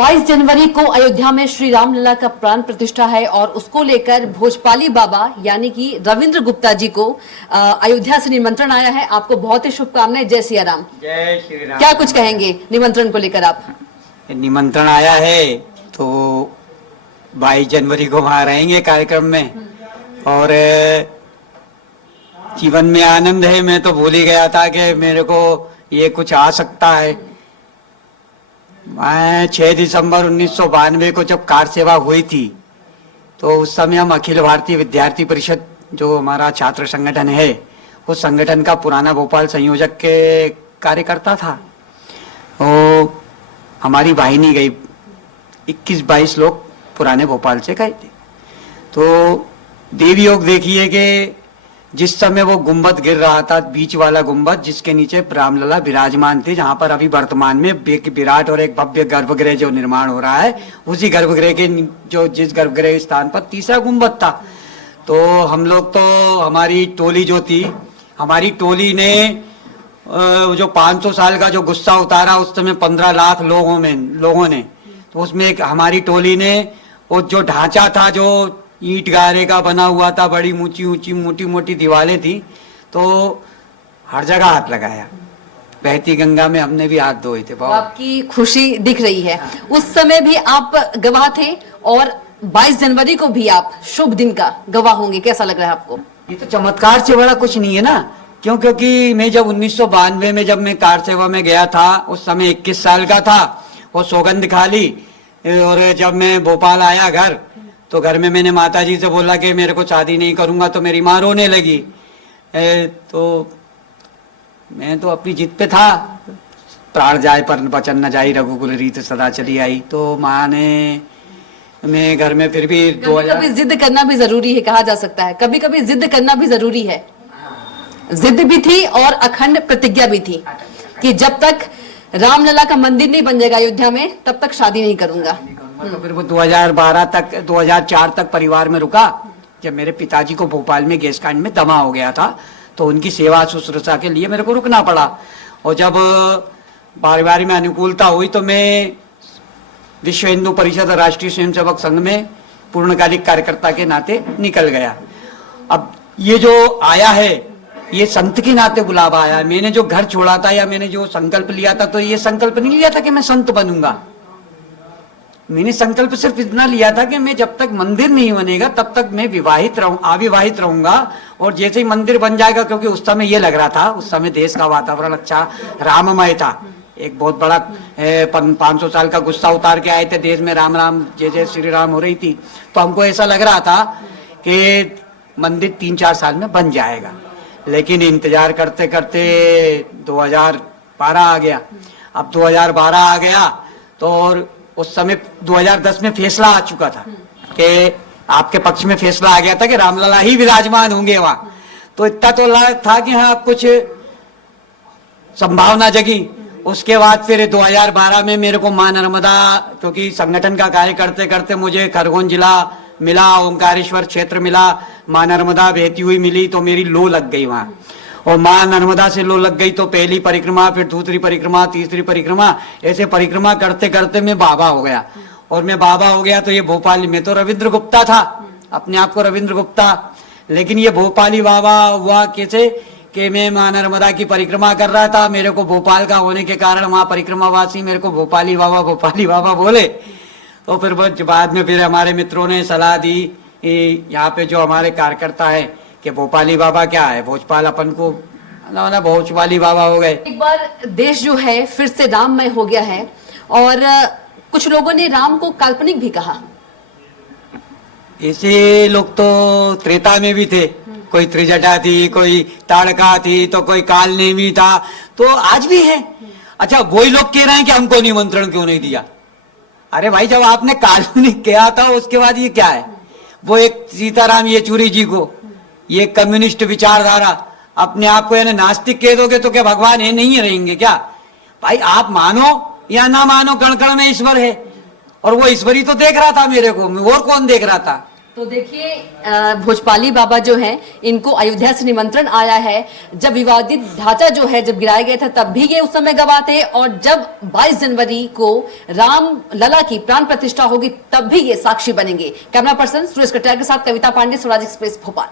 22 जनवरी को अयोध्या में श्री रामलला का प्राण प्रतिष्ठा है और उसको लेकर भोजपाली बाबा यानी कि रविंद्र गुप्ता जी को अयोध्या से निमंत्रण आया है। आपको बहुत ही शुभकामनाएं। जय सिया राम। जय श्री राम। क्या कुछ कहेंगे निमंत्रण को लेकर आप? निमंत्रण आया है तो 22 जनवरी को वहां रहेंगे कार्यक्रम में और जीवन में आनंद है। मैं तो भूल ही गया था कि मेरे को ये कुछ आ सकता है। मैं 6 दिसंबर 1992 को जब कार सेवा हुई थी तो उस समय हम अखिल भारतीय विद्यार्थी परिषद जो हमारा छात्र संगठन है उस संगठन का पुराना भोपाल संयोजक के कार्यकर्ता था। तो हमारी वाहिनी गई 21-22 लोग पुराने भोपाल से गए थे। तो देवी योग देखिए कि जिस समय वो गुंबद गिर रहा था, बीच वाला गुंबद जिसके नीचे रामलला विराजमान थे, जहां पर अभी वर्तमान में विराट और एक भव्य गर्भगृह जो निर्माण हो रहा है, उसी गर्भगृह के जो जिस गर्भगृह स्थान पर तीसरा गुंबद था। तो हम लोग तो हमारी टोली जो थी, हमारी टोली ने जो 500 साल का जो गुस्सा उतारा उस समय 15 लाख लोगों ने, तो उसमें एक हमारी टोली ने वो जो ढांचा था जो ईंट गारे का बना हुआ था, बड़ी ऊंची ऊंची मोटी मोटी दीवारें थी, तो हर जगह हाथ लगाया। बहती गंगा में हमने भी हाथ धोए थे। आपकी खुशी दिख रही है। उस समय भी आप गवाह थे और 22 जनवरी को भी आप शुभ दिन का गवाह होंगे। कैसा लग रहा है आपको? ये तो चमत्कार से बड़ा कुछ नहीं है ना। क्योंकि मैं जब 1992 में जब मैं कार सेवा में गया था उस समय 21 साल का था, वो सौगंध खा ली। और जब मैं भोपाल आया घर तो घर में मैंने माता जी से बोला कि मेरे को शादी नहीं करूंगा, तो मेरी माँ रोने लगी। तो मैं तो अपनी जिद पे था, प्राण जाए पर वचन न जाई, रघुकुल रीत सदा चली आई। तो माँ ने मैं घर में फिर भी कभी जिद करना भी जरूरी है, कहा जा सकता है कभी कभी जिद करना भी जरूरी है। जिद भी थी और अखंड प्रतिज्ञा भी थी कि जब तक रामलला का मंदिर नहीं बन जाएगा अयोध्या में तब तक शादी नहीं करूंगा। तो फिर वो 2004 तक परिवार में रुका। जब मेरे पिताजी को भोपाल में गैस कांड में दमा हो गया था तो उनकी सेवा शुश्रूषा के लिए मेरे को रुकना पड़ा। और जब पारिवारिक में अनुकूलता हुई तो मैं विश्व हिंदू परिषद और राष्ट्रीय स्वयंसेवक संघ में पूर्णकालिक कार्यकर्ता के नाते निकल गया। अब ये जो आया है ये संत के नाते बुलावा आया। मैंने जो घर छोड़ा था या मैंने जो संकल्प लिया था तो ये संकल्प नहीं लिया था कि मैं संत बनूंगा। मैंने संकल्प सिर्फ इतना लिया था कि मैं जब तक मंदिर नहीं बनेगा तब तक मैं अविवाहित रहूंगा। और जैसे ही मंदिर बन जाएगा, क्योंकि उस समय ये लग रहा था, उस समय देश का वातावरण अच्छा राममय था। एक बहुत बड़ा 500 साल का गुस्सा उतार के आए थे देश में, राम राम जय जय श्री राम हो रही थी। तो हमको ऐसा लग रहा था कि मंदिर 3-4 साल में बन जाएगा। लेकिन इंतजार करते करते 2012 आ गया। अब 2012 आ गया तो और उस समय 2010 में फैसला आ चुका था कि आपके पक्ष में फैसला आ गया था कि रामलला ही विराजमान होंगे वहां। तो इतना तो था कि हाँ कुछ संभावना जगी। उसके बाद फिर 2012 में मेरे को मां नर्मदा, क्योंकि संगठन का कार्य करते करते मुझे खरगोन जिला मिला, ओंकारेश्वर क्षेत्र मिला, मां नर्मदा बहती हुई मिली, तो मेरी लो लग गई वहां। और मां नर्मदा से लो लग गई तो पहली परिक्रमा, फिर दूसरी परिक्रमा, तीसरी परिक्रमा, ऐसे परिक्रमा करते करते मैं बाबा हो गया। और मैं बाबा हो गया तो ये भोपाली में तो रविंद्र गुप्ता था, अपने आप को रविंद्र गुप्ता, लेकिन ये भोपाली बाबा हुआ कैसे कि मैं मां नर्मदा की परिक्रमा कर रहा था। मेरे को भोपाल का होने के कारण वहां परिक्रमावासी मेरे को भोपाली बाबा बोले। तो फिर बाद में फिर हमारे मित्रों ने सलाह दी, यहाँ पे जो हमारे कार्यकर्ता है कि भोपाली बाबा क्या है, भोजपाल अपन को ना भोजपाली बाबा हो गए। एक बार देश जो है फिर से राममय हो गया है और कुछ लोगों ने राम को काल्पनिक भी कहा। ऐसे लोग तो त्रेता में भी थे, कोई त्रिजटा थी, कोई ताड़का थी, तो कोई कालनेमी था, तो आज भी है। अच्छा, वही लोग कह रहे हैं कि हमको निमंत्रण क्यों नहीं दिया। अरे भाई, जब आपने काल्पनिक किया था उसके बाद ये क्या है? वो एक सीताराम येचुरी जी को, ये कम्युनिस्ट विचारधारा, अपने आप को यानी नास्तिक कह दोगे तो क्या भगवान है नहीं रहेंगे क्या? भाई आप मानो या ना मानो, कण कण में ईश्वर है। और वो ईश्वरी तो देख रहा था मेरे को, और कौन देख रहा था? तो देखिए भोजपाली बाबा जो हैं इनको अयोध्या से निमंत्रण आया है। जब विवादित ढांचा जो है जब गिराया गया था तब भी ये उस समय गवाह थे, और जब 22 जनवरी को राम लला की प्राण प्रतिष्ठा होगी तब भी ये साक्षी बनेंगे। कैमरा पर्सन सुरेश कटियार के साथ कविता पांडे, स्वराज एक्सप्रेस, भोपाल।